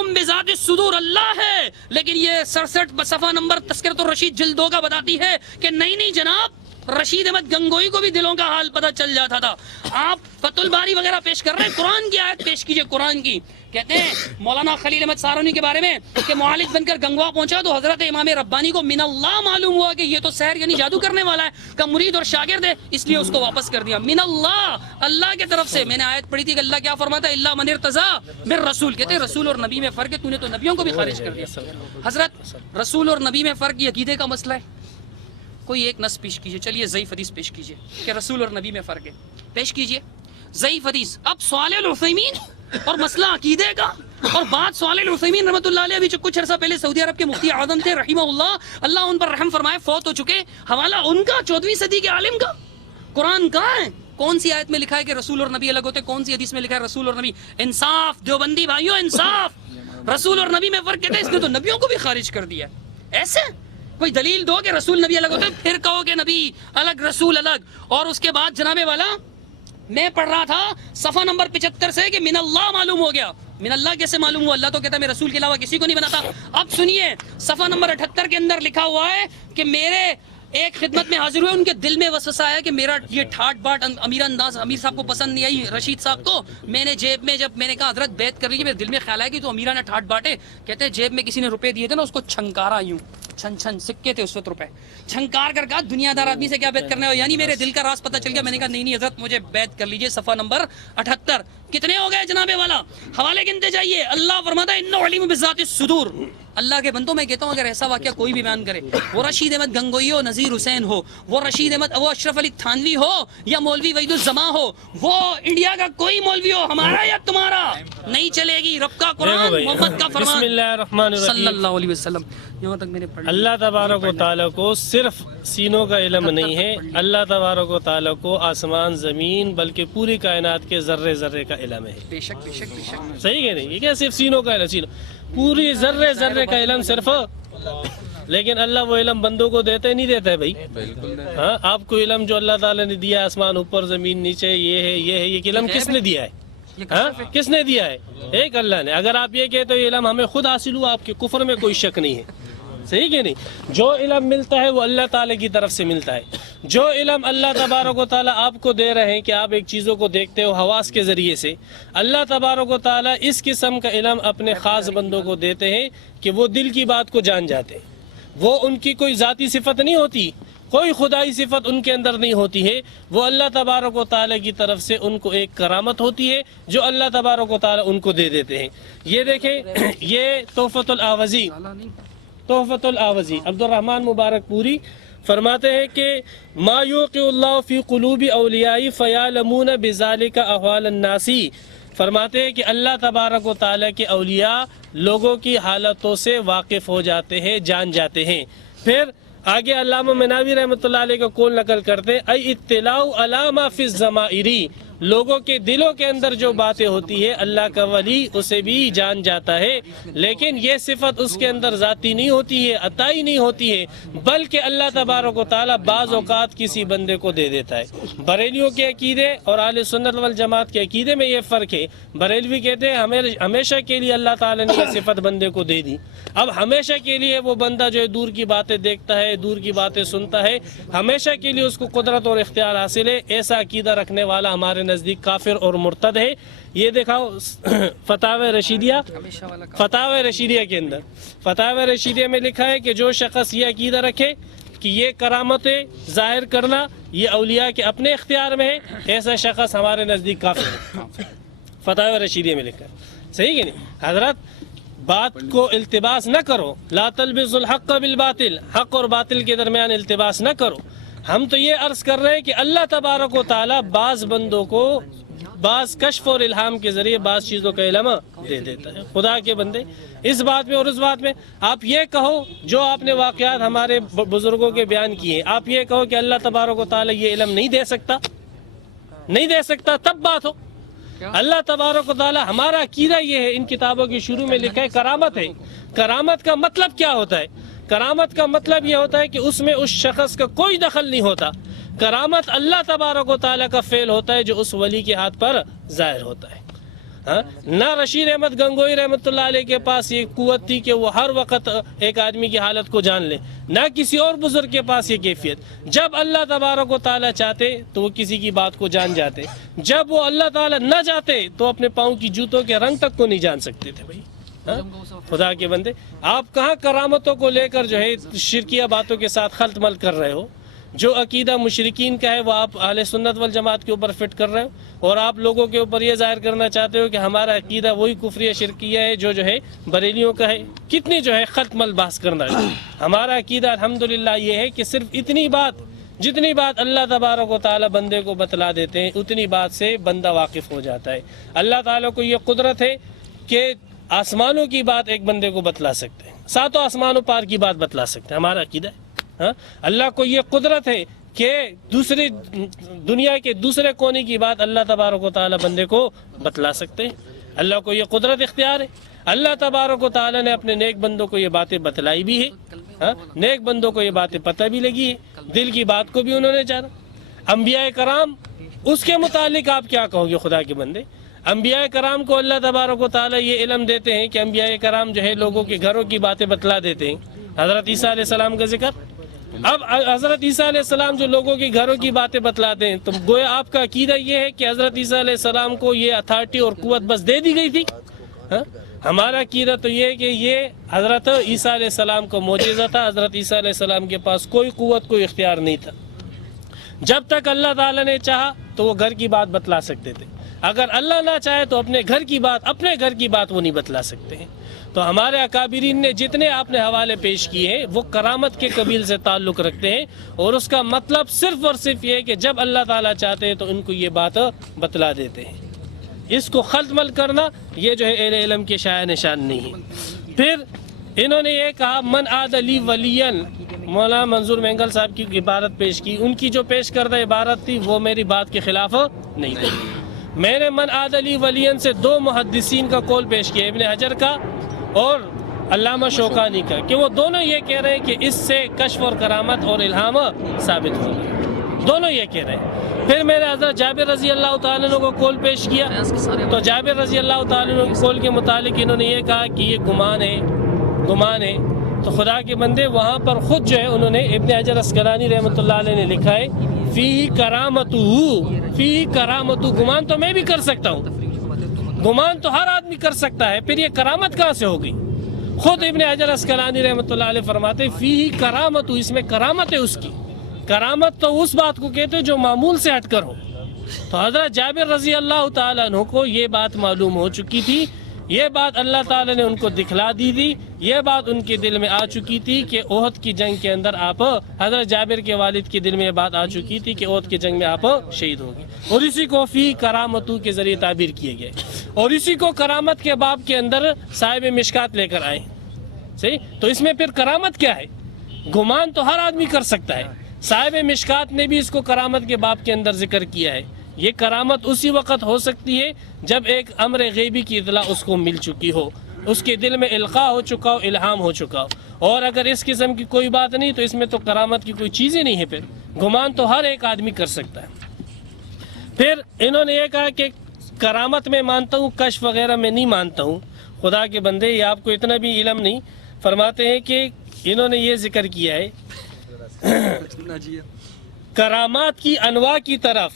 علیم بذات الصدور اللہ ہے، لیکن یہ 67 صفحہ نمبر تذکرۃ الرشید جلد 2 کا بتاتی ہے کہ نہیں جناب، رشید احمد گنگوئی کو بھی دلوں کا حال پتہ چل جاتا تھا۔ آپ فتح الباری وغیرہ پیش کر رہے ہیں، قرآن کی آیت پیش کیجئے، قرآن کی۔ کہتے ہیں مولانا خلیل احمد سارونی کے بارے میں کہ معالج بن کر گنگوا پہنچا تو حضرت امام ربانی کو من اللہ معلوم ہوا کہ یہ تو سحر یعنی جادو کرنے والا ہے، کا مرید اور شاگرد ہے، اس لیے اس کو واپس کر دیا۔ من اللہ، اللہ کی طرف سے۔ میں نے آیت پڑھی تھی کہ اللہ کیا فرماتا ہے، اللہ من ارتضی من رسول۔ کہتے ہیں رسول اور نبی میں فرق ہے، تو نے تو نبیوں کو بھی خارج کر دیا۔ حضرت رسول اور نبی میں فرق یہ عقیدے کا مسئلہ ہے، کوئی ایک نص پیش کیجئے۔ چلیے ضعیف حدیث پیش کیجئے کہ رسول اور نبی میں فرق ہے، پیش کیجئے ضعیف حدیث۔ اب صالح العثیمین اور مسئلہ عقیدے کا، اور بات صالح العثیمین رحمۃ اللہ علیہ ابھی کچھ عرصہ پہلے سعودی عرب کے مفتی اعظم تھے رحمہ اللہ، اللہ ان پر رحم فرمائے، فوت ہو چکے۔ حوالہ ان کا 14ویں صدی کے عالم کا، قرآن کہاں ہے؟ کون سی آیت میں لکھا ہے کہ رسول اور نبی الگ ہوتے؟ کون سی حدیث میں لکھا ہے رسول اور نبی؟ انصاف دیوبندی بھائیوں، انصاف۔ رسول اور نبی میں فرق کہتے ہیں، اس نے تو نبیوں کو بھی خارج کر دیا۔ ایسے کوئی دلیل دو کہ رسول نبی الگ ہوتے ہیں، پھر کہو کہ نبی الگ رسول الگ۔ اور اس کے بعد جناب والا میں پڑھ رہا تھا صفحہ نمبر 75 سے کہ من اللہ معلوم ہو گیا۔ من اللہ کیسے معلوم ہوا؟ اللہ تو کہتا ہے میں رسول کے علاوہ کسی کو نہیں بناتا۔ اب سنیے صفحہ نمبر 78 کے اندر لکھا ہوا ہے کہ میرے ایک خدمت میں حاضر ہوئے، ان کے دل میں وسوسہ آیا کہ میرا یہ ٹھاٹ باٹ امیر انداز امیر صاحب کو پسند نہیں آئی، رشید صاحب کو۔ میں نے جیب میں جب میں نے کہا حضرت بیعت کر لیجیے، میرے دل میں خیال آیا کہ تو امیرانہ ٹھاٹ باٹ ہے۔ کہتے ہیں جیب میں کسی نے روپے دیے تھے نا، اس کو چھنکارا یوں، چھن چھن سکے تھے اس وقت روپے، چھنکار کر کہا دنیا دار آدمی سے کیا بیعت کرنا ہے، یعنی میرے دل کا راز پتہ چل گیا۔ میں نے کہا نہیں حضرت مجھے بیعت کر لیجیے۔ صفحہ نمبر 78 کتنے ہو گئے جناب والا؟ حوالے گنتے جائیے۔ اللہ فرماتا ہے انہ علیم بذات الصدور۔ اللہ کے بندوں میں کہتا ہوں اگر ایسا واقعہ کوئی بھی بیان کرے، وہ رشید احمد گنگوئی ہو، نذیر حسین ہو، وہ رشید احمد وہ اشرف علی تھانوی ہو، یا مولوی وحید الزماں ہو، وہ انڈیا کا کوئی مولوی ہو، ہمارا یا تمہارا نہیں چلے گی۔ رب کا قرآن، محمد کا فرمان، بسم اللہ الرحمن الرحیم۔ صلی اللہ علیہ وسلم۔ یہاں تک میں نے پڑھ لیا۔ اللہ تبارک و تعالیٰ کو صرف سینوں کا علم نہیں ہے، اللہ تبارک و تعالیٰ کو آسمان زمین بلکہ پوری کائنات کے ذرے ذرے کا علم ہے۔ بے شک بے شک بے شک۔ صحیح کہ نہیں؟ یہ کیا صرف سینوں کا علم؟ سینوں پوری ذرے ذرے کا علم صرف، لیکن اللہ وہ علم بندوں کو دیتا ہے نہیں دیتا ہے بھائی؟ ہاں، آپ کو علم جو اللہ تعالیٰ نے دیا، آسمان اوپر زمین نیچے، یہ ہے یہ ہے، یہ علم کس نے دیا ہے؟ ہاں کس نے دیا ہے؟ ایک اللہ نے۔ اگر آپ یہ کہتے ہو یہ علم ہمیں خود حاصل ہوا، آپ کے کفر میں کوئی شک نہیں ہے۔ صحیح کہ نہیں؟ جو علم ملتا ہے وہ اللہ تعالیٰ کی طرف سے ملتا ہے۔ جو علم اللہ تبارک و تعالیٰ آپ کو دے رہے ہیں کہ آپ ایک چیزوں کو دیکھتے ہو حواس کے ذریعے سے، اللہ تبارک و تعالیٰ اس قسم کا علم اپنے خاص بندوں کو دیتے ہیں کہ وہ دل کی بات کو جان جاتے ہیں۔ وہ ان کی کوئی ذاتی صفت نہیں ہوتی، کوئی خدائی صفت ان کے اندر نہیں ہوتی ہے، وہ اللہ تبارک و تعالیٰ کی طرف سے ان کو ایک کرامت ہوتی ہے جو اللہ تبارک و تعالیٰ ان کو دے دیتے ہیں۔ یہ دیکھیں، یہ تحفۃ الاعوذی، تحفۃ الاعوذی عبد الرحمن مبارک پوری فرماتے ہیں کہ ما یوقع اللہ فی قلوب اولیاء فیعلمون بذالک احوال الناس۔ فرماتے ہیں کہ اللہ تبارک و تعالیٰ کے اولیاء لوگوں کی حالتوں سے واقف ہو جاتے ہیں، جان جاتے ہیں۔ پھر آگے علامہ مناوی رحمۃ اللہ علیہ کا قول نقل کرتے ہیں، ای اطلاع علی ما فی الضمائر، لوگوں کے دلوں کے اندر جو باتیں ہوتی ہے اللہ کا ولی اسے بھی جان جاتا ہے، لیکن یہ صفت اس کے اندر ذاتی نہیں ہوتی ہے، عطائی نہیں ہوتی ہے، بلکہ اللہ تبارک و تعالیٰ بعض اوقات کسی بندے کو دے دیتا ہے۔ بریلیوں کے عقیدے اور اہل سنت والجماعت کے عقیدے میں یہ فرق ہے۔ بریلوی کہتے ہیں ہمیشہ کے لیے اللہ تعالیٰ نے یہ صفت بندے کو دے دی، اب ہمیشہ کے لیے وہ بندہ جو ہے دور کی باتیں دیکھتا ہے، دور کی باتیں سنتا ہے، ہمیشہ کے لیے اس کو قدرت اور اختیار حاصل ہے۔ ایسا عقیدہ رکھنے والا ہمارے نزدیک کافر اور مرتد ہے۔ یہ دیکھاؤ فتاوی رشیدیہ، فتاوی رشیدیہ کے اندر، فتاوی رشیدیہ میں لکھا ہے کہ جو شخص یہ عقیدہ رکھے کہ یہ کرامتیں ظاہر کرنا یہ اولیاء کے اپنے اختیار میں ہے، ایسا شخص ہمارے نزدیک کافر ہے۔ فتاوی رشیدیہ میں لکھا ہے۔ صحیح کہ نہیں؟ حضرت بات کو التباس نہ کرو، لا تلبسوا الحق بالباطل، حق اور باطل کے درمیان التباس نہ کرو۔ ہم تو یہ عرض کر رہے ہیں کہ اللہ تبارک و تعالیٰ بعض بندوں کو بعض کشف اور الہام کے ذریعے بعض چیزوں کا علم دے دیتا ہے۔ خدا کے بندے اس بات میں اور اس بات میں آپ یہ کہو، جو آپ نے واقعات ہمارے بزرگوں کے بیان کیے ہیں، آپ یہ کہو کہ اللہ تبارک و تعالیٰ یہ علم نہیں دے سکتا، نہیں دے سکتا، تب بات ہو۔ اللہ تبارک و تعالیٰ، ہمارا عقیدہ یہ ہے، ان کتابوں کی شروع میں لکھا ہے کرامت ہے۔ کرامت کا مطلب کیا ہوتا ہے؟ کرامت کا مطلب یہ ہوتا ہے کہ اس میں اس شخص کا کوئی دخل نہیں ہوتا۔ کرامت اللہ تبارک و تعالیٰ کا فعل ہوتا ہے جو اس ولی کے ہاتھ پر ظاہر ہوتا ہے۔ ہاں نہ رشید احمد گنگوئی رحمۃ اللہ علیہ کے پاس یہ قوت تھی کہ وہ ہر وقت ایک آدمی کی حالت کو جان لے، نہ کسی اور بزرگ کے پاس یہ کیفیت۔ جب اللہ تبارک و تعالیٰ چاہتے تو وہ کسی کی بات کو جان جاتے، جب وہ اللہ تعالیٰ نہ چاہتے تو اپنے پاؤں کی جوتوں کے رنگ تک کو نہیں جان سکتے تھے۔ بھائی خدا کے بندے، آپ کہاں کرامتوں کو لے کر جو ہے شرکیہ باتوں کے ساتھ خلط مل کر رہے ہو؟ جو عقیدہ مشرکین کا ہے وہ آپ اہل سنت والجماعت کے اوپر فٹ کر رہے ہو، اور آپ لوگوں کے اوپر یہ ظاہر کرنا چاہتے ہو کہ ہمارا عقیدہ وہی کفریہ شرکیہ ہے جو ہے بریلیوں کا ہے۔ کتنی جو ہے خلط مل بحث کرنا ہے۔ ہمارا عقیدہ الحمدللہ یہ ہے کہ صرف اتنی بات، جتنی بات اللہ تبارک و تعالیٰ بندے کو بتلا دیتے ہیں اتنی بات سے بندہ واقف ہو جاتا ہے۔ اللہ تعالیٰ کو یہ قدرت ہے کہ آسمانوں کی بات ایک بندے کو بتلا سکتے ہیں، ساتوں آسمانوں پار کی بات بتلا سکتے ہیں، ہمارا عقیدہ ہے۔ ہاں اللہ کو یہ قدرت ہے کہ دوسری دنیا کے دوسرے کونے کی بات اللہ تبارک و تعالیٰ بندے کو بتلا سکتے ہیں۔ اللہ کو یہ قدرت اختیار ہے۔ اللہ تبارک و تعالیٰ نے اپنے نیک بندوں کو یہ باتیں بتلائی بھی ہے، ہاں نیک بندوں کو یہ باتیں پتہ بھی لگی ہے، دل کی بات کو بھی انہوں نے جانا۔ انبیاء کرام، اس کے متعلق آپ کیا کہو گے خدا کے بندے؟ انبیاء کرام کو اللہ تبارک و تعالیٰ یہ علم دیتے ہیں کہ انبیاء کرام جو ہے لوگوں کے گھروں کی باتیں بتلا دیتے ہیں۔ حضرت عیسیٰ علیہ السلام کا ذکر، اب حضرت عیسیٰ علیہ السلام جو لوگوں کے گھروں کی باتیں بتلاتے ہیں، تو گویا آپ کا عقیدہ یہ ہے کہ حضرت عیسیٰ علیہ السلام کو یہ اتھارٹی اور قوت بس دے دی گئی تھی؟ ہمارا عقیدہ تو یہ ہے کہ یہ حضرت عیسیٰ علیہ السلام کا معجزہ تھا۔ حضرت عیسیٰ علیہ السلام کے پاس کوئی قوت، کوئی اختیار نہیں تھا۔ جب تک اللہ تعالیٰ نے چاہا تو وہ گھر کی بات بتلا سکتے تھے، اگر اللہ نہ چاہے تو اپنے گھر کی بات وہ نہیں بتلا سکتے ہیں۔ تو ہمارے اکابرین نے جتنے آپ نے حوالے پیش کیے ہیں وہ کرامت کے قبیل سے تعلق رکھتے ہیں، اور اس کا مطلب صرف اور صرف یہ ہے کہ جب اللہ تعالیٰ چاہتے ہیں تو ان کو یہ بات بتلا دیتے ہیں۔ اس کو خلط مل کرنا یہ جو ہے اہل علم کے شایع نشان نہیں ہے۔ پھر انہوں نے یہ کہا من عاد لی ولین، مولانا منظور مینگل صاحب کی عبارت پیش کی، ان کی جو پیش کردہ عبارت تھی وہ میری بات کے خلاف نہیں تھی۔ میں نے من عاد لی ولین سے دو محدثین کا قول پیش کیا، ابن حجر کا اور علامہ شوکانی کا، کہ وہ دونوں یہ کہہ رہے ہیں کہ اس سے کشف اور کرامت اور الہام ثابت ہو گئے، دونوں یہ کہہ رہے ہیں۔ پھر میں نے حضرت جابر رضی اللہ تعالیٰ عنہ کو قول پیش کیا، تو جابر رضی اللہ تعالیٰ عنہ کے قول کے متعلق انہوں نے یہ کہا کہ یہ گمان ہے۔ تو خدا کے بندے وہاں پر خود جو ہے انہوں نے ابن حجر اسقلانی رحمۃ اللہ علیہ نے لکھا ہے فی کرامتہ، گمان تو میں بھی کر سکتا ہوں، گمان تو ہر آدمی کر سکتا ہے، پھر یہ کرامت کہاں سے ہو گئی؟ خود ابن حجر اسقلانی رحمۃ اللہ علیہ فرماتے فی کرامت، اس میں کرامت ہے، اس کی کرامت تو اس بات کو کہتے جو معمول سے ہٹ کر ہو۔ تو حضرت جابر رضی اللہ تعالیٰ عنہ کو یہ بات معلوم ہو چکی تھی، یہ بات اللہ تعالیٰ نے ان کو دکھلا دی تھی، یہ بات ان کے دل میں آ چکی تھی کہ احد کی جنگ کے اندر آپ، حضرت جابر کے والد کے دل میں یہ بات آ چکی تھی کہ احد کی جنگ میں آپ شہید ہوں گے، اور اسی کو فی کرامتو کے ذریعے تعبیر کیے گئے، اور اسی کو کرامت کے باب کے اندر صاحب مشکات لے کر آئے۔ صحیح، تو اس میں پھر کرامت کیا ہے؟ گمان تو ہر آدمی کر سکتا ہے، صاحب مشکات نے بھی اس کو کرامت کے باب کے اندر ذکر کیا ہے۔ یہ کرامت اسی وقت ہو سکتی ہے جب ایک امر غیبی کی اطلاع اس کو مل چکی ہو، اس کے دل میں القاء ہو چکا ہو، الہام ہو چکا ہو، اور اگر اس قسم کی کوئی بات نہیں تو اس میں تو کرامت کی کوئی چیز ہی نہیں ہے۔ پھر گمان تو ہر ایک آدمی کر سکتا ہے۔ پھر انہوں نے یہ کہا کہ کرامت میں مانتا ہوں، کشف وغیرہ میں نہیں مانتا ہوں۔ خدا کے بندے، یہ آپ کو اتنا بھی علم نہیں۔ فرماتے ہیں کہ انہوں نے یہ ذکر کیا ہے کرامات کی انواع کی طرف،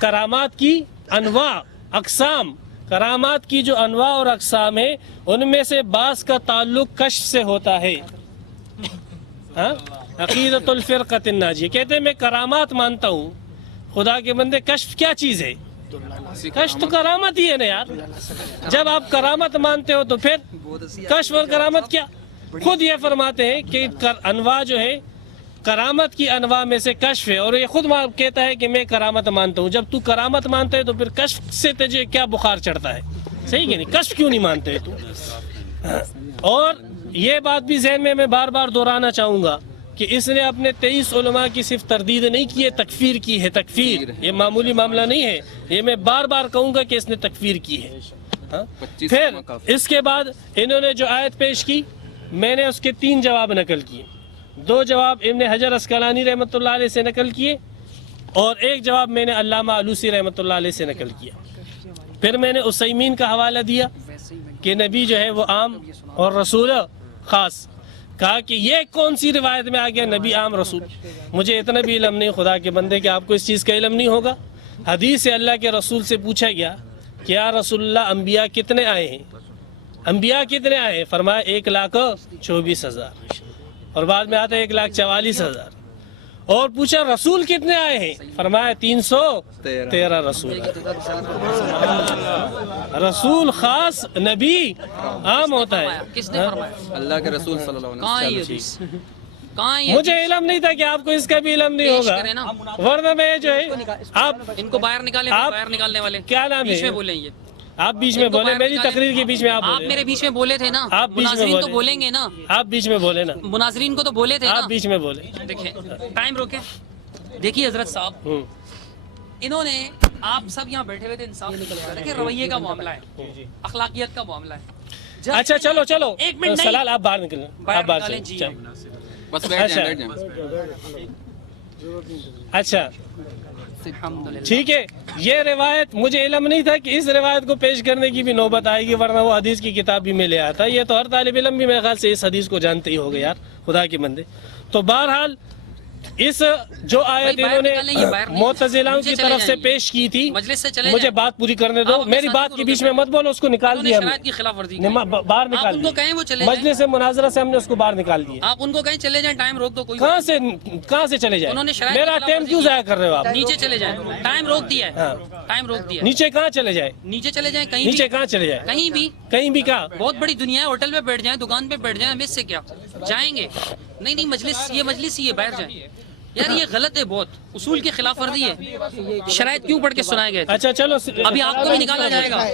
کرامات کی انواع، اقسام، کرامات کی جو انواع اور اقسام ہیں ان میں سے بعض کا تعلق کشف سے ہوتا ہے۔ عقیدۃ الفرقۃ الناجیہ کہتے ہیں میں کرامات مانتا ہوں، خدا کے بندے کشف کیا چیز ہے؟ کشف تو کرامت ہی ہے نا یار۔ جب آپ کرامت مانتے ہو تو پھر کشف اور کرامت کیا؟ خود یہ فرماتے ہیں کہ انواع جو ہے کرامت کی انواع میں سے کشف ہے، اور یہ خود کہتا ہے کہ میں کرامت مانتا ہوں۔ جب تو کرامت مانتا ہے تو پھر کشف سے تجھے کیا بخار چڑھتا ہے؟ صحیح کہ نہیں؟ کشف کیوں نہیں مانتے تو؟ اور یہ بات بھی ذہن میں بار بار دہرانا چاہوں گا کہ اس نے اپنے 23 علماء کی صرف تردید نہیں کی ہے، تکفیر کی ہے۔ تکفیر یہ معمولی معاملہ نہیں ہے، یہ میں بار بار کہوں گا کہ اس نے تکفیر کی ہے۔ پھر اس کے بعد انہوں نے جو آیت پیش کی، میں نے اس کے 3 جواب نقل کیے۔ 2 جواب ابن حجر اسقلانی رحمۃ اللہ علیہ سے نقل کیے، اور ایک جواب میں نے علامہ علوسی رحمۃ اللہ علیہ سے نقل کیا۔ پھر میں نے عثیمین کا حوالہ دیا کہ نبی جو ہے وہ عام اور رسول خاص. کہا کہ یہ کون سی روایت میں آ گیا نبی عام رسول. مجھے اتنا بھی علم نہیں خدا کے بندے کہ آپ کو اس چیز کا علم نہیں ہوگا. حدیث سے اللہ کے رسول سے پوچھا گیا کہ یا رسول اللہ انبیاء کتنے آئے ہیں؟ انبیاء کتنے آئے ہیں؟ فرمایا 1,24,000 اور بعد میں آتا ہے 1,44,000. اور پوچھا رسول کتنے آئے ہیں؟ فرمایا 313 رسول آئے. رسول خاص نبی عام ہوتا ہے. کس نے فرمایا؟ اللہ کے رسول صلی اللہ علیہ وسلم. کہاں یہ مجھے علم نہیں تھا کہ آپ کو اس کا بھی علم نہیں پیش کریں نا. ہوگا ورنہ میں جو ہے آپ ان کو باہر نکالیں. آپ- باہر نکالنے والے کیا نام ہے؟ بیچ میں بولیں. یہ آپ بیچ میں ان کو بولے باہر میری نکالیں. تقریر کے بیچ میں آپ آپ بولے. میرے بیچ میں بولے تھے نا. آپ بیچ میں مناظرین تو بولے. بولیں گے نا. آپ بیچ میں بولے نا. مناظرین کو تو بولے تھے نا. آپ بیچ میں بولے. دیکھیں ٹائم روکے. دیکھیے حضرت صاحب انہوں نے آپ سب یہاں بیٹھے ہوئے تھے انصاف دیکھیں رویے کا معاملہ ہے اخلاقیت کا معاملہ ہے. اچھا چلو ایک منٹ نہیں. سلال آپ باہر نکلیں. باہر آپ باہر نکالیں چلیں. جی. چلیں. بس بیٹھ جائیں اچھا. بیٹھ جائیں. اچھا الحمدللہ. ٹھیک ہے. یہ روایت مجھے علم نہیں تھا کہ اس روایت کو پیش کرنے کی بھی نوبت آئے گی ورنہ وہ حدیث کی کتاب بھی میں لے آیا تھا. یہ تو ہر طالب علم بھی میرے خیال سے اس حدیث کو جانتے ہی ہوگے یار خدا کے بندے. تو بہرحال اس جو آیت بھائی انہوں باہر نکالیں, یہ باہر نے نہیں. معتزلاؤں نیچے کی چلے طرف سے جائیں. پیش کی تھی مجلس سے چلے مجھے جائیں. بات پوری کرنے آپ دو. اپنے میری ساتھی بات کو کے روکیں. بیچ میں مت بولو. اس کو نکال انہوں نے دیا ہم شرائط کی خلاف ورزی نے. کی. باہر آپ نکال ان کو کہیں وہ چلے جائیں. مجلس مناظرہ سے ہم نے اس کو باہر نکال دیا. آپ ان کو کہیں چلے جائیں. ٹائم روک دو. کوئی کہاں سے چلے انہوں نے جائیں؟ شرائط میرا کی خلاف ٹائم ورزی کیوں کی. ضائع کر رہے ہو آپ؟ نیچے چلے جائیں. ٹائم روک دیا ہے. ہاں. ٹائم روک دیا ہے. نیچے کہاں چلے جائیں؟ نیچے چلے جائیں. کہیں نیچے بھی کہاں چلے جائیں؟ کہیں بھی. کہیں بھی کہاں؟ بہت بڑی دنیا ہے. ہوٹل پہ بیٹھ جائیں, دکان پہ بیٹھ جائیں, ہمیں اس سے کیا جائیں گے. نہیں مجلس ہی ہے. باہر جائیں یار. یہ غلط ہے بہت. اصول کی خلاف ورزی ہے. شرائط کیوں پڑھ کے سنائے گئے تھے؟ اچھا چلو ابھی آپ کو بھی نکالا جائے گا.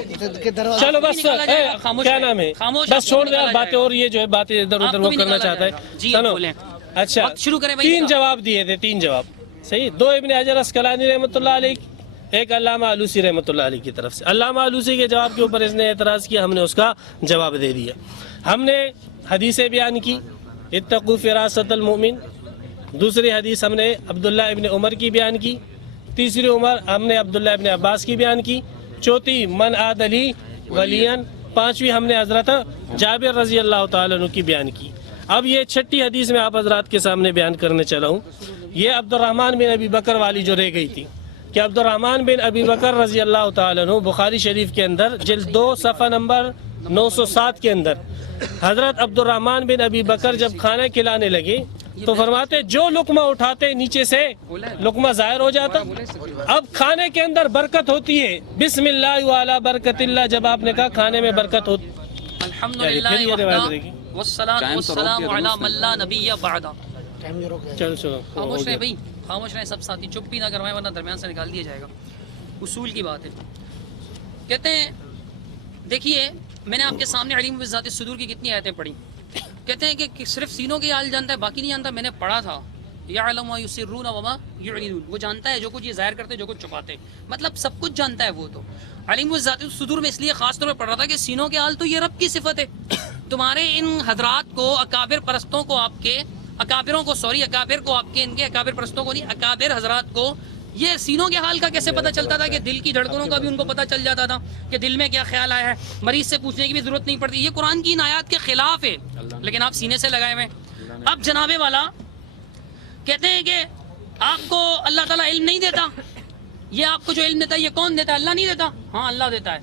چلو بس نکالا جائے گا. خاموش کیا رہیں. نام ہے خاموش بس آپ کو چھوڑ بھی دیں نکالا باتیں. جائے اور یہ جو ہے باتیں ادھر آپ ادھر کو وہ بھی کرنا نکالا چاہتا جائے گا. ہے. جی چلو بولیں. اچھا وقت شروع کریں بھائی. 3 جواب دیے تھے. 3 جواب صحیح. 2 ابن حجر اسقلانی رحمۃ اللہ علیہ, ایک علامہ آلوسی رحمۃ اللہ علیہ کی طرف سے. علامہ آلوسی کے جواب کے اوپر اس نے اعتراض کیا, ہم نے اس کا جواب دے دیا. ہم نے حدیثیں بیان کی اتقوا فراست المؤمن. دوسری حدیث ہم نے عبداللہ ابن عمر کی بیان کی. تیسری ہم نے عبداللہ ابن عباس کی بیان کی. چوتھی من عاد لی ولین. پانچویں ہم نے حضرت جابر رضی اللہ تعالیٰ عنہ کی بیان کی. اب یہ چھٹی حدیث میں آپ حضرات کے سامنے بیان کرنے چلا ہوں. یہ عبد الرحمن بن ابی بکر والی جو رہ گئی تھی کہ عبد الرحمن بن ابی بکر رضی اللہ تعالیٰ عنہ بخاری شریف کے اندر جلد 2 صفحہ نمبر 907 کے اندر حضرت عبد الرحمن بن ابی بکر جب کھانا کھلانے لگے تو فرماتے جو لقمہ اٹھاتے نیچے سے لقمہ ظاہر ہو جاتا. اب کھانے کے اندر برکت ہوتی ہے. بسم اللہ وعلی برکت اللہ. جب آپ نے کہا کھانے میں برکت ہوتی الحمدللہ پھر یہ روایت رہے گی. والصلاة والسلام علی من لا نبی بعدہ. چلو خاموش رہیں بھائی. خاموش رہیں سب ساتھی. چپ بھی نہ کروائیں ورنہ درمیان سے نکال دیا جائے گا. اصول کی بات ہے. کہتے ہیں دیکھیے میں نے آپ کے سامنے علیم بذات الصدور کی کتنی آیتیں پڑھی. کہتے ہیں کہ صرف سینوں کے حال جانتا ہے باقی نہیں جانتا. میں نے پڑھا تھا یعلم ما یسرون وما یعلنون. وہ جانتا ہے جو کچھ یہ ظاہر کرتے جو کچھ چھپاتے. مطلب سب کچھ جانتا ہے وہ. تو علیم بذات الصدور میں اس لیے خاص طور پر پڑھ رہا تھا کہ سینوں کے حال تو یہ رب کی صفت ہے. تمہارے ان حضرات کو اکابر پرستوں کو آپ کے اکابروں کو اکابر کو آپ کے ان کے اکابر پرستوں کو نہیں اکابر حضرات کو یہ سینوں کے حال کا کیسے پتہ چلتا تھا کہ دل کی دھڑکنوں کا بھی ان کو پتہ چل جاتا تھا کہ دل میں کیا خیال آیا ہے. مریض سے پوچھنے کی بھی ضرورت نہیں پڑتی. یہ قرآن کی ان آیات کے خلاف ہے لیکن آپ سینے سے لگائے ہوئے. اب جناب والا کہتے ہیں کہ آپ کو اللہ تعالیٰ علم نہیں دیتا. یہ آپ کو جو علم دیتا ہے یہ کون دیتا ہے؟ اللہ نہیں دیتا. ہاں اللہ دیتا ہے.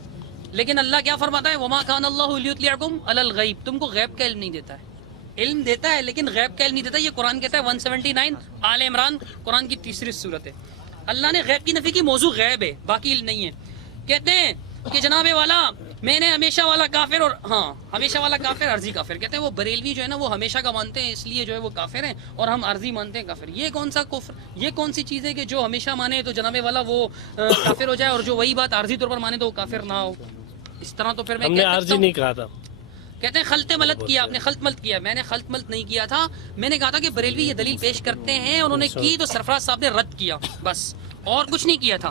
لیکن اللہ کیا فرماتا ہے وما کان اللہ لیطلعکم علی الغیب. تم کو غیب کا علم نہیں دیتا ہے. علم دیتا ہے لیکن غیب کا علم نہیں دیتا. یہ قرآن کہتا ہے 179 آل عمران قرآن کی 3 صورت ہے. اللہ نے غیب کی نفی کی. موضوع غیب ہے باقی علم نہیں ہے. کہتے ہیں کہ جناب والا میں نے ہمیشہ والا کافر اور ہمیشہ والا کافر عرضی کافر. کہتے ہیں وہ بریلوی جو ہے نا وہ ہمیشہ کا مانتے ہیں اس لیے جو ہے وہ کافر ہیں اور ہم عرضی مانتے ہیں کافر. یہ کون سا کفر؟ یہ کون سی چیز ہے کہ جو ہمیشہ مانے تو جناب والا وہ کافر ہو جائے اور جو وہی بات عرضی طور پر مانے تو وہ کافر نہ ہو. اس طرح تو پھر میں ہم نے عرضی نہیں کہا تھا. کہتے ہیں خلط ملت کیا. آپ نے خلط ملت کیا. میں نے خلط ملت نہیں کیا تھا. میں نے کہا تھا کہ بریلوی یہ دلیل پیش کرتے ہیں اور انہوں نے کی تو سرفراز صاحب نے رد کیا بس اور کچھ نہیں کیا تھا.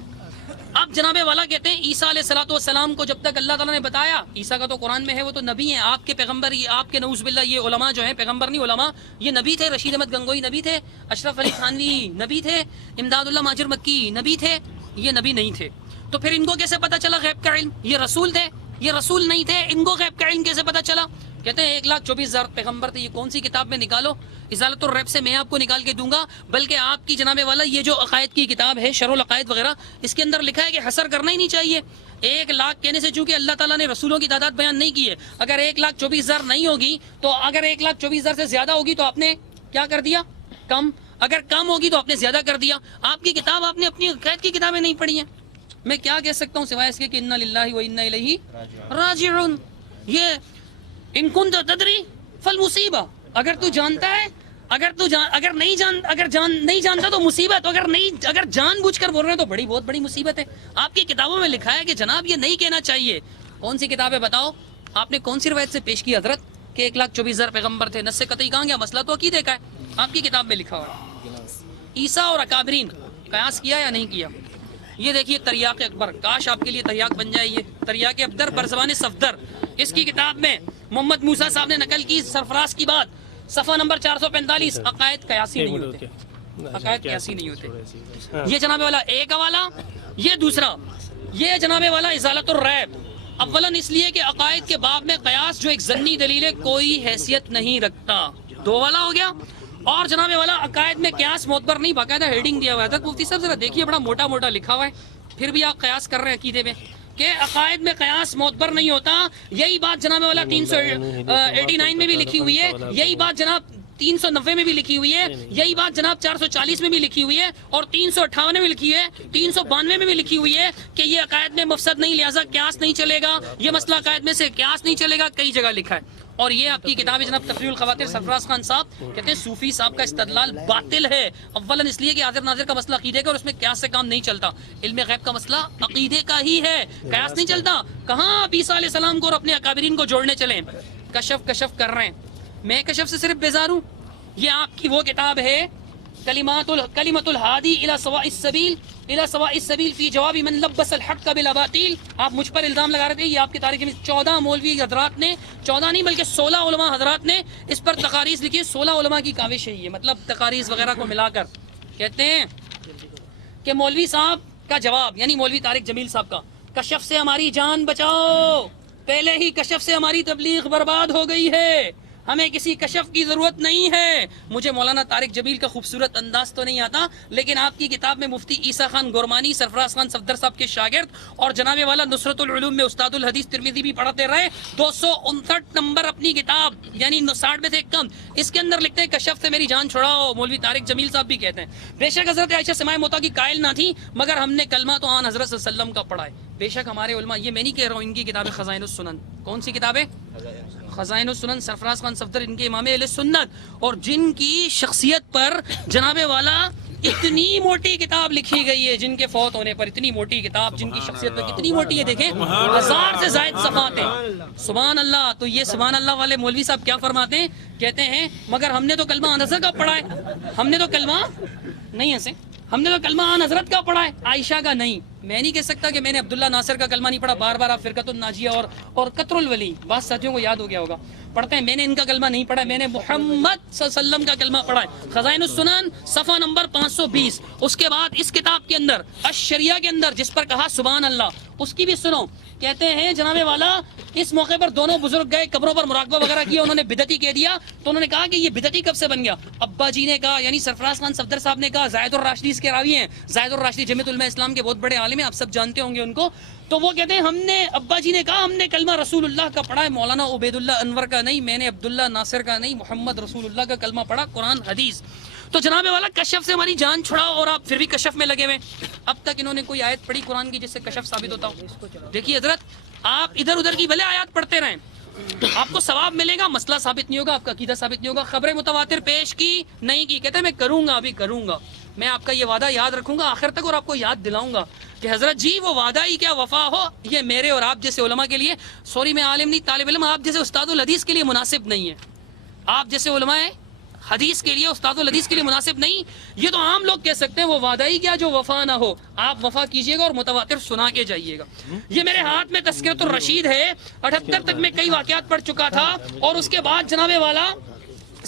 اب جناب والا کہتے ہیں عیسیٰ علیہ الصلوۃ والسلام کو جب تک اللہ تعالیٰ نے بتایا. عیسیٰ کا تو قرآن میں ہے وہ تو نبی ہیں. آپ کے پیغمبر آپ کے نعوذ باللہ یہ علماء جو ہیں پیغمبر نہیں علماء یہ نبی تھے. رشید احمد گنگوئی نبی تھے. اشرف علی تھانوی نبی تھے. امداد اللہ ماجر مکی نبی تھے. یہ نبی نہیں تھے. تو پھر ان کو کیسے پتا چلا غیب کا علم؟ یہ رسول تھے، یہ رسول نہیں تھے، ان کو غیب کا علم کیسے پتا چلا؟ کہتے ہیں 1,24,000 پیغمبر تھے. یہ کون سی کتاب میں نکالو؟ ازالۃ الریب سے میں آپ کو نکال کے دوں گا. بلکہ آپ کی جناب والا یہ جو عقائد کی کتاب ہے شرح العقائد وغیرہ، اس کے اندر لکھا ہے کہ حصر کرنا ہی نہیں چاہیے. 1,00,000 کہنے سے چونکہ اللہ تعالیٰ نے رسولوں کی تعداد بیان نہیں کی ہے. اگر 1,24,000 نہیں ہوگی تو اگر 1,24,000 سے زیادہ ہوگی تو آپ نے کیا کر دیا؟ کم. اگر کم ہوگی تو آپ نے زیادہ کر دیا. آپ کی کتاب آپ نے اپنی عقائد کی کتابیں نہیں پڑھی ہیں. میں کیا کہہ سکتا ہوں سوائے اس کے کہ انا للہ و انا الیہ راجعون. یہ ان کنت تدری فالمصیبہ، اگر تو جانتا ہے، اگر نہیں جانتا تو مصیبت، اگر جان بوجھ کر بول رہے ہیں تو بہت بڑی مصیبت ہے. آپ کی کتابوں میں لکھا ہے کہ جناب یہ نہیں کہنا چاہیے. کون سی کتابیں بتاؤ؟ آپ نے کون سی روایت سے پیش کی حضرت کہ 1,24,000 پیغمبر تھے؟ نص قطعی کہاں گیا؟ مسئلہ تو عقیدے کا ہے. آپ کی کتاب میں لکھا ہوا عیسیٰ اور اکابرین قیاس کیا یا نہیں کیا؟ یہ دیکھیے تریاق اکبر، کاش آپ کے لیے تریاق بن جائے. یہ تریاق ابدر برزبان صفدر، اس کی کتاب میں محمد موسیٰ صاحب نے نقل کی سرفراز کی بات، صفحہ نمبر 445. عقائد قیاسی نہیں ہوتے، عقائد قیاسی نہیں ہوتے. یہ جناب والا ایک حوالہ. یہ دوسرا، یہ جناب والا ازالۃ الریب. اولاً اس لیے کہ عقائد کے باب میں قیاس جو ایک ضمنی دلیل ہے کوئی حیثیت نہیں رکھتا. 2 والا ہو گیا. اور جناب والا عقائد میں قیاس معتبر نہیں، باقاعدہ ہیڈنگ دیا ہوا ہے. مفتی صاحب ذرا دیکھیے، بڑا موٹا موٹا لکھا ہوا ہے، پھر بھی آپ قیاس کر رہے ہیں عقیدے میں کہ عقائد میں قیاس معتبر نہیں ہوتا. یہی بات جناب والا 389 میں بھی لکھی ہوئی ہے، یہی بات جناب 390 میں بھی لکھی ہوئی ہے، یہی بات جناب 440 میں بھی لکھی ہوئی ہے، اور 358 میں بھی لکھی ہے، 392 میں بھی لکھی ہوئی ہے کہ یہ عقائد میں مفسد نہیں، لہٰذا قیاس نہیں چلے گا. یہ مسئلہ عقائد میں سے قیاس نہیں چلے گا، کئی جگہ لکھا ہے. اور یہ آپ کی کتاب جناب تفریح الخواطر سرفراز خان صاحب کہتے ہیں صوفی صاحب کا استدلال باطل ہے. اولاً اس لیے کہ حاضر ناظر کا مسئلہ عقیدے کا اور اس میں قیاس سے کام نہیں چلتا. علم غیب کا مسئلہ عقیدے کا ہی ہے، قیاس نہیں چلتا. کہاں آپ عیسیٰ علیہ السلام کو اور اپنے اکابرین کو جوڑنے چلیں؟ کشف کر رہے ہیں. میں کشف سے صرف بیزار ہوں. یہ آپ کی وہ کتاب ہے کلمۃ الہادی الی سواء السبیل فی جواب من لبس الحق بالاباطیل. آپ مجھ پر الزام لگا رہے تھے. یہ آپ کی تاریخ میں 14 مولوی حضرات نے، 14 نہیں بلکہ 16 علماء حضرات نے اس پر تقاریض لکھی. 16 علماء کی کاوش ہے یہ، مطلب تقاریض وغیرہ کو ملا کر کہتے ہیں کہ مولوی صاحب کا جواب، یعنی مولوی طارق جمیل صاحب کا، کشف سے ہماری جان بچاؤ، پہلے ہی کشف سے ہماری تبلیغ برباد ہو گئی ہے، ہمیں کسی کشف کی ضرورت نہیں ہے. مجھے مولانا طارق جمیل کا خوبصورت انداز تو نہیں آتا، لیکن آپ کی کتاب میں مفتی عیسیٰ خان گورمانی سرفراز خان صفدر صاحب کے شاگرد اور جناب والا نصرت العلوم میں استاد الحدیث ترمذی بھی پڑھتے رہے. 259 نمبر اپنی کتاب، یعنی 60 میں سے کم، اس کے اندر لکھتے ہیں کشف سے میری جان چھڑاؤ. مولوی طارق جمیل صاحب بھی کہتے ہیں بے شک حضرت عائشہ سماع موتا کی قائل نہ تھی، مگر ہم نے کلمہ تو آن حضرت صلی اللہ علیہ وسلم کا پڑھا ہے. بے شک ہمارے علماء، یہ میں نہیں کہہ رہا ہوں، ان کی کتاب خزائن السنن. کون سی کتاب ہے؟ خزائن السنن سرفراز خان صفدر، ان کے امام اہل سنت، اور جن کی شخصیت پر جناب والا اتنی موٹی کتاب لکھی گئی ہے، جن کے فوت ہونے پر اتنی موٹی کتاب، جن کی شخصیت پر کتنی موٹی ہے، دیکھیں 1000 سے زائد صفحات ہیں. سبحان اللہ. تو یہ سبحان اللہ والے مولوی صاحب کیا فرماتے ہیں؟ کہتے ہیں مگر ہم نے تو کلمہ آن حضرت کا پڑھا ہے، ہم نے تو کلمہ نہیں ایسے ہم نے تو کلمہ آن حضرت کا پڑھا ہے، عائشہ کا نہیں. میں نہیں کہہ سکتا کہ میں نے عبداللہ ناصر کا کلمہ نہیں پڑھا. بار بار آپ فرقۃ الناجیہ اور قطر الولی، بعض ساتھیوں کو یاد ہو گیا ہوگا، پڑھتے ہیں. میں نے ان کا کلمہ نہیں پڑھا، میں نے محمد صلی اللہ علیہ وسلم کا کلمہ پڑھا ہے. خزائن السنن صفحہ نمبر 520. اس کے بعد اس کتاب کے اندر الشریعہ کے اندر جس پر کہا سبحان اللہ، اس کی بھی سنو. کہتے ہیں جناب والا اس موقع پر دونوں بزرگ گئے، قبروں پر مراقبہ وغیرہ کیا، انہوں نے بدعتی کہہ دیا. تو انہوں نے کہا کہ یہ بدعتی کب سے بن گیا؟ ابا جی نے کہا، یعنی سرفراز خان صفدر صاحب نے کہا. زاہد الراشدی اس کے راوی ہیں، زاہد الراشدی جمیعت علماء اسلام کے بہت بڑے عالم ہیں، آپ سب جانتے ہوں گے ان کو. تو وہ کہتے ہیں ابا جی نے کہا ہم نے کلمہ رسول اللہ کا پڑھا ہے، مولانا عبید اللہ انور کا نہیں، میں نے عبداللہ ناصر کا نہیں، محمد رسول اللہ کا کلمہ پڑھا، قرآن حدیث. تو جناب والا کشف سے ہماری جان چھڑاؤ، اور آپ پھر بھی کشف میں لگے ہوئے. اب تک انہوں نے کوئی آیت پڑھی قرآن کی جس سے کشف ثابت ہوتا ہو؟ دیکھیے حضرت، آپ ادھر ادھر کی بھلے آیات پڑھتے رہیں، آپ کو ثواب ملے گا، مسئلہ ثابت نہیں ہوگا، آپ کا عقیدہ ثابت نہیں ہوگا. خبر متواتر پیش کی نہیں کی، کہتے ہیں میں کروں گا، ابھی کروں گا. میں آپ کا یہ وعدہ یاد رکھوں گا آخر تک، اور آپ کو یاد دلاؤں گا کہ حضرت جی وہ وعدہ ہی کیا وفا ہو، یہ میرے اور آپ جیسے علماء کے لیے، سوری میں عالم نہیں طالب علم، آپ جیسے استاد الحدیث کے لیے مناسب نہیں ہے. آپ جیسے علماء حدیث کے لیے، استاد الحدیث کے لیے مناسب نہیں. یہ تو عام لوگ کہہ سکتے ہیں وہ وعدہ ہی کیا جو وفا نہ ہو. آپ وفا کیجئے گا اور متواتر سنا کے جائیے گا. یہ میرے ہاتھ میں تذکرۃ الرشید ہے، 78 تک میں کئی واقعات پڑھ چکا تھا، اور اس کے بعد جناب والا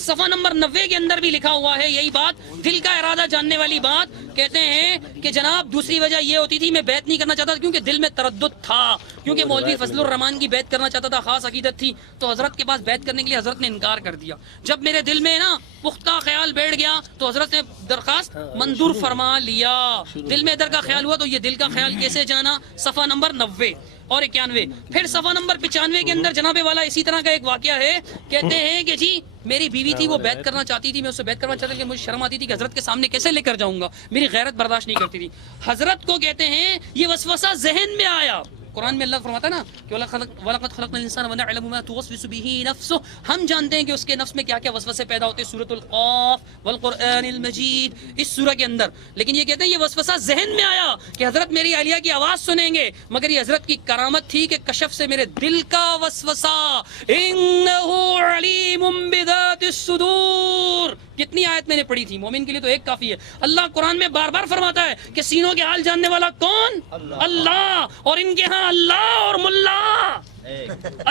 صفحہ نمبر 90 کے اندر بھی لکھا ہوا ہے یہی بات، دل کا ارادہ جاننے والی بات. کہتے ہیں کہ جناب دوسری وجہ یہ ہوتی تھی میں بیعت نہیں کرنا چاہتا کیونکہ دل میں تردد تھا، کیونکہ مولوی فضل الرحمان کی بیعت کرنا چاہتا تھا، خاص عقیدت تھی، تو حضرت کے پاس بیعت کرنے کے لیے حضرت نے انکار کر دیا. جب میرے دل میں نا پختہ خیال بیٹھ گیا تو حضرت نے درخواست منظور فرما لیا. دل میں ادھر کا خیال ہوا تو یہ دل کا خیال کیسے جانا؟ صفحہ نمبر 90 اور 91. پھر صفحہ نمبر 95 کے اندر جناب والا اسی طرح کا ایک واقعہ ہے. کہتے ہیں کہ جی میری بیوی تھی، وہ بیعت کرنا چاہتی تھی، میں اس سے بیعت کرنا چاہتا کہ مجھے شرم آتی تھی کہ حضرت کے سامنے کیسے لے کر جاؤں گا، میری غیرت برداشت نہیں کرتی تھی. حضرت کو کہتے ہیں یہ وسوسہ ذہن میں آیا. قرآن میں اللہ فرماتا ہے نا کہ وَلَقَدْ خَلَقْنَا الْإِنسَانَ وَنَعْلَمُ مَا تُوَسْوِسُ بِهِ نَفْسُهُ، ہم جانتے ہیں کہ اس کے نفس میں کیا کیا وسوسے پیدا ہوتے ہیں. سورۃ القاف والقرآن المجید اس سورہ کے اندر. لیکن یہ کہتے ہیں یہ وسوسہ ذہن میں آیا کہ حضرت میری عالیہ کی آواز سنیں گے، مگر یہ حضرت کی کرامت تھی کہ کشف سے میرے دل کا وسوسہ. إِنَّهُ عَلِيمٌ بِذَاتِ الصُّدُورِ. کتنی آیت میں نے پڑھی تھی، مومن کے لیے تو ایک کافی ہے. اللہ قرآن میں بار بار فرماتا ہے کہ سینوں کے حال جاننے والا کون؟ اللہ. اور ان کے ہاں اللہ اور ملا،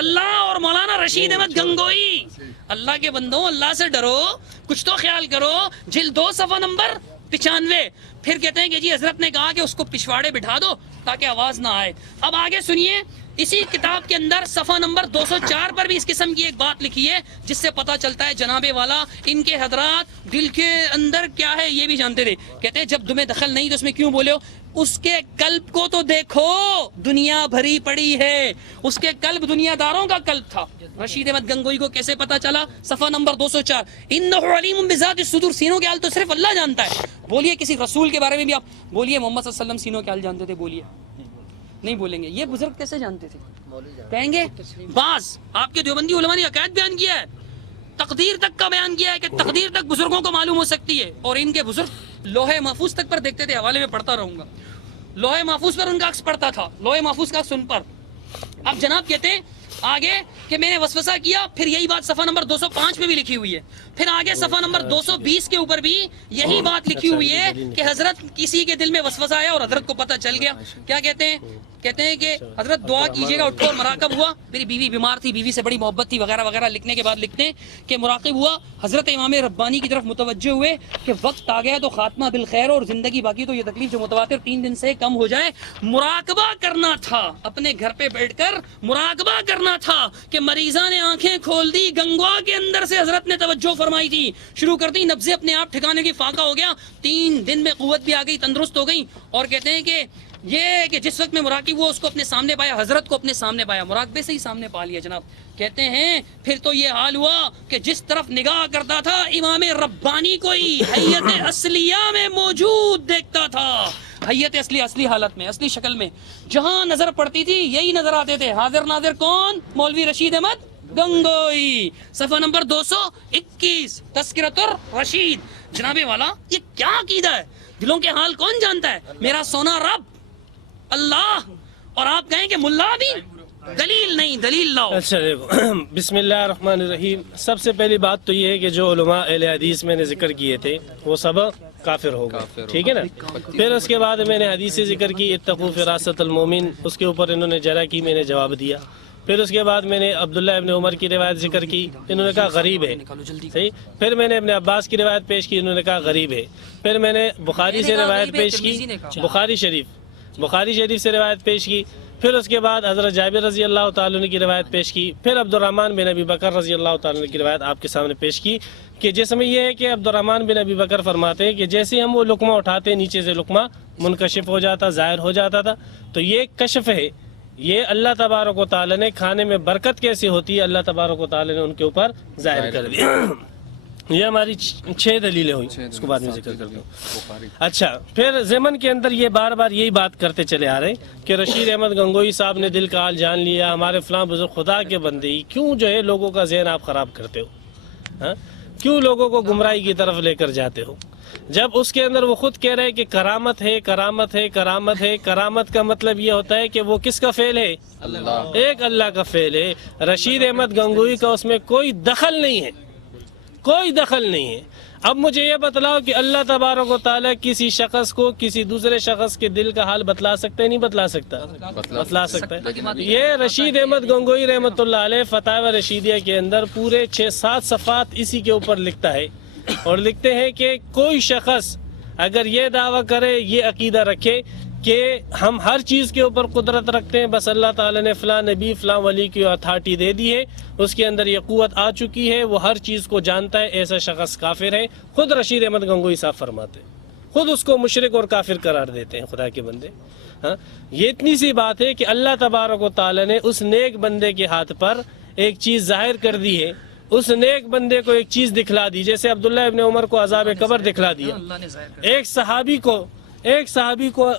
اللہ اور مولانا رشید احمد گنگوئی. اللہ کے بندوں اللہ سے ڈرو، کچھ تو خیال کرو. جلد 2 صفحہ نمبر 95. پھر کہتے ہیں کہ جی حضرت نے کہا کہ اس کو پچھواڑے بٹھا دو تاکہ آواز نہ آئے. اب آگے سنیے، اسی کتاب کے اندر صفحہ نمبر 204 پر بھی اس قسم کی ایک بات لکھی ہے جس سے پتہ چلتا ہے جناب والا ان کے حضرات دل کے اندر کیا ہے یہ بھی جانتے تھے. کہتے ہیں جب تمہیں دخل نہیں تو اس میں کیوں بولے ہو؟ اس کے قلب کو تو دیکھو، دنیا بھری پڑی ہے. اس کے قلب دنیا داروں کا قلب تھا. رشید احمد گنگوئی کو کیسے پتا چلا؟ صفحہ نمبر 204. انہ علیم بذات الصدور. سینوں کے حال تو صرف اللہ جانتا ہے. بولیے کسی رسول کے بارے میں بھی آپ بولیے محمد صلی اللہ علیہ وسلم سینوں کے حال جانتے تھے، بولیے. نہیں بولیں گے. یہ بزرگ کیسے جانتے تھے؟ کہیں گے بعض آپ کے دیوبندی علماء نے عقائد بیان کیا ہے، تقدیر تک کا بیان کیا ہے کہ تقدیر تک بزرگوں کو معلوم ہو سکتی ہے. اور ان کے بزرگ لوہے محفوظ تک پر دیکھتے تھے. حوالے میں پڑھتا رہوں گا. لوہے محفوظ پر ان کا عکس پڑتا تھا، لوہے محفوظ کا عکس ان پر. اب جناب کہتے ہیں آگے کہ میں نے وسوسہ کیا. پھر یہی بات صفحہ نمبر 205 پہ بھی لکھی ہوئی ہے. پھر آگے صفحہ نمبر 220 کے اوپر بھی یہی بات لکھی ہوئی ہے کہ حضرت کسی کے دل میں وسوسہ آیا اور حضرت کو پتہ چل گیا. کیا کہتے ہیں؟ کہتے ہیں کہ حضرت دعا کیجیے گا. اٹھو اور مراقب ہوا. میری بیوی بیمار تھی، بیوی سے بڑی محبت تھی وغیرہ وغیرہ. لکھنے کے بعد لکھتے ہیں کہ مراقب ہوا، حضرت امام ربانی کی طرف متوجہ ہوئے کہ وقت آ گیا تو خاتمہ بالخیر اور زندگی باقی تو یہ تکلیف جو متواتر 3 دن سے کم ہو جائے. مراقبہ کرنا تھا، اپنے گھر پہ بیٹھ کر مراقبہ کرنا تھا کہ مریضاں نے آنکھیں کھول دی. گنگوا کے اندر سے حضرت نے توجہ فرمائی تھی، شروع کر دی. نبضیں اپنے آپ ٹھکانے کی فاقہ ہو گیا. 3 دن میں قوت بھی آ گئی، تندرست ہو گئی. اور کہتے ہیں کہ یہ کہ جس وقت میں مراقب ہوا اس کو اپنے سامنے پایا، حضرت کو اپنے سامنے پایا، مراقبے سے ہی سامنے پا لیا جناب. کہتے ہیں پھر تو یہ حال ہوا کہ جس طرف نگاہ کرتا تھا امام ربانی کو ہی حیت اصلیہ میں موجود دیکھتا تھا. حیت اصلی حالت میں، اصلی شکل میں جہاں نظر پڑتی تھی یہی نظر آتے تھے. حاضر ناظر کون؟ مولوی رشید احمد گنگوئی. صفحہ نمبر 221 تذکرۃ الرشید. جناب والا یہ کیا عقیدہ ہے؟ دلوں کے حال کون جانتا ہے؟ میرا سونا رب اللہ. اور آپ کہیں کہ ملا بھی دلیل نہیں، دلیل لاؤ. اچھا دیکھو بسم اللہ الرحمن الرحیم. سب سے پہلی بات تو یہ ہے کہ جو علماء اہل حدیث میں نے ذکر کیے تھے وہ سب کافر ہو گئے، ٹھیک ہے نا. پھر اس کے بعد میں نے حدیث ذکر کی اتقوا فراست المومن، اس کے اوپر انہوں نے جرا کی، میں نے جواب دیا. پھر اس کے بعد میں نے عبداللہ ابن عمر کی روایت ذکر کی، انہوں نے کہا غریب ہے، صحیح. پھر میں نے ابن عباس کی روایت پیش کی، انہوں نے کہا غریب ہے. پھر میں نے بخاری سے روایت پیش کی، بخاری شریف سے روایت پیش کی. پھر اس کے بعد حضرت جابر رضی اللہ تعالیٰ عنہ کی روایت پیش کی. پھر عبد الرحمن بن ابی بکر رضی اللہ تعالیٰ عنہ کی روایت آپ کے سامنے پیش کی کہ جس میں یہ ہے کہ عبد الرحمن بن ابی بکر فرماتے ہیں کہ جیسے ہم وہ لقمہ اٹھاتے نیچے سے لقمہ منکشف ہو جاتا، ظاہر ہو جاتا تھا. تو یہ کشف ہے، یہ اللہ تبارک و تعالیٰ نے کھانے میں برکت کیسے ہوتی ہے اللہ تبارک و تعالیٰ نے ان کے اوپر ظاہر کر دیا. یہ ہماری 6 دلیلیں ہوئی، اس کو بعد میں ذکر کرتا ہوں. اچھا پھر ضمن کے اندر یہ بار بار یہی بات کرتے چلے آ رہے ہیں کہ رشید احمد گنگوئی صاحب نے دل کا حال جان لیا، ہمارے فلاں بزرگ. خدا کے بندے کیوں جو ہے لوگوں کا ذہن آپ خراب کرتے ہو؟ کیوں لوگوں کو گمراہی کی طرف لے کر جاتے ہو؟ جب اس کے اندر وہ خود کہہ رہے کہ کرامت ہے، کرامت ہے، کرامت ہے. کرامت کا مطلب یہ ہوتا ہے کہ وہ کس کا فعل ہے؟ ایک اللہ کا فعل ہے. رشید احمد گنگوئی کا اس میں کوئی دخل نہیں ہے. کوئی دخل نہیں ہے۔ اب مجھے یہ بتلاؤ کہ اللہ تبارک و تعالیٰ کسی شخص کو کسی دوسرے شخص کے دل کا حال بتلا سکتا ہے؟ نہیں بتلا سکتا؟ بتلا سکتا ہے۔ یہ رشید احمد گنگوئی رحمۃ اللہ علیہ فتاوی رشیدیہ کے اندر پورے 6-7 صفحات اسی کے اوپر لکھتا ہے، اور لکھتے ہیں کہ کوئی شخص اگر یہ دعویٰ کرے، یہ عقیدہ رکھے کہ ہم ہر چیز کے اوپر قدرت رکھتے ہیں، بس اللہ تعالیٰ نے فلاں نبی فلاں ولی کی اتھارٹی دے دی ہے، اس کے اندر یہ قوت آ چکی ہے، وہ ہر چیز کو جانتا ہے، ایسا شخص کافر ہے۔ خود رشید احمد گنگوئی صاحب فرماتے ہیں، خود اس کو مشرک اور کافر قرار دیتے ہیں خدا کے بندے۔ ہاں، یہ اتنی سی بات ہے کہ اللہ تبارک و تعالیٰ نے اس نیک بندے کے ہاتھ پر ایک چیز ظاہر کر دی ہے، اس نیک بندے کو ایک چیز دکھلا دی، جیسے عبداللہ ابن عمر کو عذاب قبر دکھلا دیا۔ ایک صحابی کو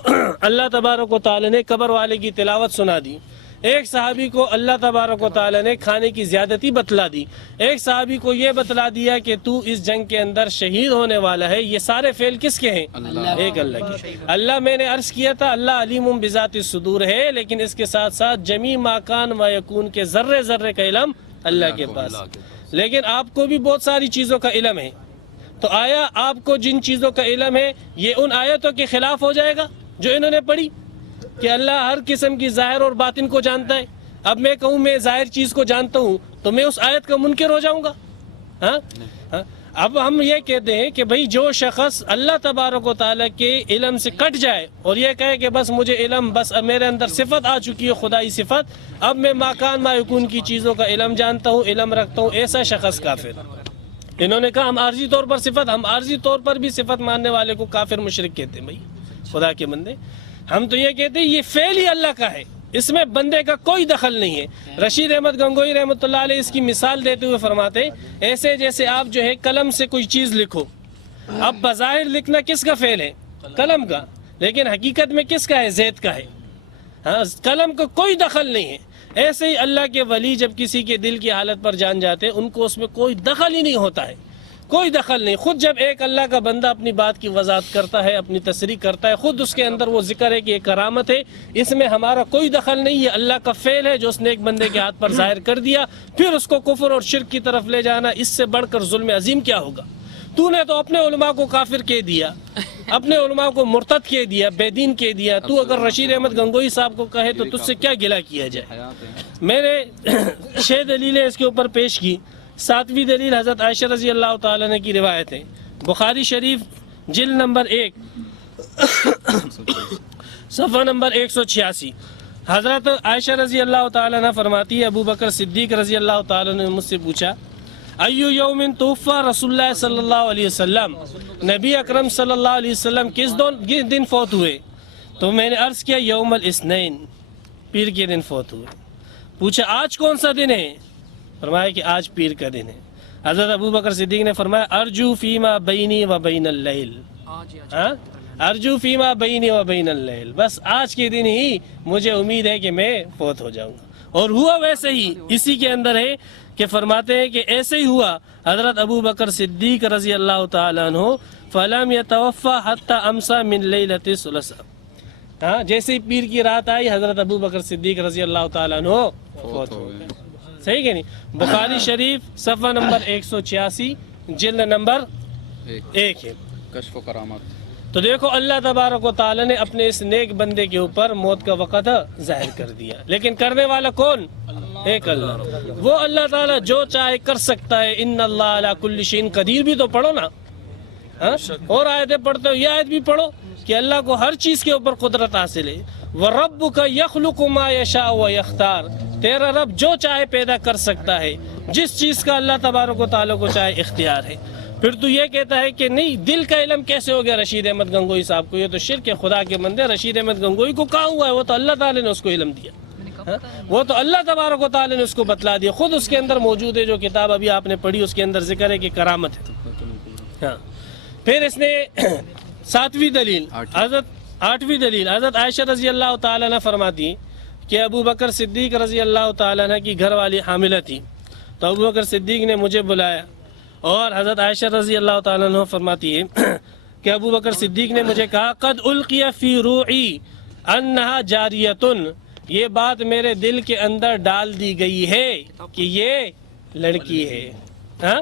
اللہ تبارک و تعالیٰ نے قبر والے کی تلاوت سنا دی، ایک صحابی کو اللہ تبارک و تعالیٰ نے کھانے کی زیادتی بتلا دی، ایک صحابی کو یہ بتلا دیا کہ تو اس جنگ کے اندر شہید ہونے والا ہے۔ یہ سارے فعل کس کے ہیں؟ ایک اللہ کے۔ اللہ میں نے عرض کیا تھا اللہ علیم بذات الصدور ہے، لیکن اس کے ساتھ ساتھ جمیع ما کان و یکون کے ذرے ذرے کا علم اللہ کے پاس، لیکن آپ کو بھی بہت ساری چیزوں کا علم ہے۔ تو آیا آپ کو جن چیزوں کا علم ہے یہ ان آیتوں کے خلاف ہو جائے گا جو انہوں نے پڑھی کہ اللہ ہر قسم کی ظاہر اور باطن کو جانتا ہے؟ اب میں کہوں میں ظاہر چیز کو جانتا ہوں تو میں اس آیت کا منکر ہو جاؤں گا؟ ہاں، اب ہم یہ کہتے ہیں کہ بھئی جو شخص اللہ تبارک و تعالیٰ کے علم سے کٹ جائے اور یہ کہے کہ بس مجھے علم، بس اب میرے اندر صفت آ چکی ہے خدائی صفت، اب میں ماکان ما یکون کی چیزوں کا علم جانتا ہوں، علم رکھتا ہوں، ایسا شخص کافر۔ انہوں نے کہا ہم عارضی طور پر صفت، ہم عارضی طور پر بھی صفت ماننے والے کو کافر مشرک کہتے ہیں۔ بھائی خدا کے بندے، ہم تو یہ کہتے ہیں یہ فعل ہی اللہ کا ہے، اس میں بندے کا کوئی دخل نہیں ہے۔ رشید احمد گنگوئی رحمۃ اللہ علیہ اس کی مثال دیتے ہوئے فرماتے ہیں ایسے جیسے آپ جو ہے قلم سے کوئی چیز لکھو، اب بظاہر لکھنا کس کا فعل ہے؟ قلم کا، لیکن حقیقت میں کس کا ہے؟ زید کا ہے۔ ہاں، قلم کا کوئی دخل نہیں ہے۔ ایسے ہی اللہ کے ولی جب کسی کے دل کی حالت پر جان جاتے ہیں ان کو اس میں کوئی دخل ہی نہیں ہوتا ہے، کوئی دخل نہیں۔ خود جب ایک اللہ کا بندہ اپنی بات کی وضاحت کرتا ہے، اپنی تصریح کرتا ہے، خود اس کے اندر وہ ذکر ہے کہ یہ کرامت ہے، اس میں ہمارا کوئی دخل نہیں، یہ اللہ کا فعل ہے جو اس نے ایک بندے کے ہاتھ پر ظاہر کر دیا۔ پھر اس کو کفر اور شرک کی طرف لے جانا، اس سے بڑھ کر ظلم عظیم کیا ہوگا؟ تو نے تو اپنے علماء کو کافر کہہ دیا، اپنے علماء کو مرتد کہہ دیا، بے دین کہہ دیا۔ تو اگر رشید احمد گنگوئی صاحب کو کہے تو تجھ سے کیا گلہ کیا جائے؟ میں نے 6 دلیلیں اس کے اوپر پیش کی۔ 7ویں دلیل حضرت عائشہ رضی اللہ تعالیٰ عنہ کی روایت ہے، بخاری شریف جلد نمبر 1 صفحہ نمبر 186۔ حضرت عائشہ رضی اللہ تعالیٰ عنہ فرماتی ہے ابو بکر صدیق رضی اللہ تعالیٰ نے مجھ سے پوچھا ایو یوم توفی رسول اللہ صلی اللہ علیہ وسلم، نبی اکرم صلی اللہ علیہ وسلم کس دن فوت ہوئے؟ تو میں نے عرض کیا یوم الاثنین، پیر کے دن فوت ہوئے۔ پوچھا آج کون سا دن ہے؟ فرمایا کہ آج پیر کا دن ہے۔ حضرت ابو بکر صدیق نے فرمایا ارجو فیما بینی و بین اللیل، ارجو فیما بینی و بین اللیل، بس آج کے دن ہی مجھے امید ہے کہ میں فوت ہو جاؤں گا۔ اور ہوا ویسے ہی، اسی کے اندر ہے کہ فرماتے ہیں کہ ایسے ہی ہوا۔ حضرت ابو بکر صدیق رضی اللہ تعالیٰ عنہ فلم یتوفی حتی امسا من لیلۃ الثلاثاء، ہاں جیسے ہی پیر کی رات آئی حضرت ابو بکر صدیق رضی اللہ تعالیٰ عنہ فوت ہو گئے۔ صحیح کہ نہیں؟ بخاری شریف صفحہ نمبر 186 جلد نمبر 1 ہے، کشف و کرامات۔ تو دیکھو اللہ تبارک و تعالیٰ نے اپنے اس نیک بندے کے اوپر موت کا وقت ظاہر کر دیا، لیکن کرنے والا کون؟ ایک اللہ۔ وہ اللہ تعالیٰ جو چاہے کر سکتا ہے۔ ان اللہ علی کل شیء قدیر بھی تو پڑھو نا، اور آیتیں پڑھتے ہو، یہ آیت بھی پڑھو کہ اللہ کو ہر چیز کے اوپر قدرت حاصل ہے۔ وَرَبُّكَ يَخْلُقُ مَا يَشَاءُ وَيَخْتَارُ، تیرا رب جو چاہے پیدا کر سکتا ہے، جس چیز کا اللہ تبارک و تعالیٰ کو چاہے اختیار ہے۔ پھر تو یہ کہتا ہے کہ نہیں دل کا علم کیسے ہو گیا رشید احمد گنگوئی صاحب کو؟ یہ تو شرک ہے خدا کے بندے۔ رشید احمد گنگوئی کو کہاں ہوا ہے؟ وہ تو اللہ تعالیٰ نے اس کو علم دیا، وہ تو اللہ تبارک و تعالیٰ نے اس کو بتلا دیا، خود اس کے اندر موجود ہے۔ جو کتاب ابھی آپ نے پڑھی اس کے اندر ذکر ہے کہ کرامت ہے۔ ہاں، پھر اس نے 7ویں دلیل آٹھویں دلیل حضرت عائشہ رضی اللہ تعالیٰ عنہ فرماتی کہ ابو بکر صدیق رضی اللہ تعالیٰ عنہ کی گھر والی حاملہ تھی، تو ابو بکر صدیق نے مجھے بلایا، اور حضرت عائشہ رضی اللہ تعالیٰ عنہ فرماتی ہے کہ ابو بکر صدیق نے مجھے کہا قد القی فی روعی انہا جاریتن، یہ بات میرے دل کے اندر ڈال دی گئی ہے کہ یہ لڑکی ہے۔ ہاں،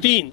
3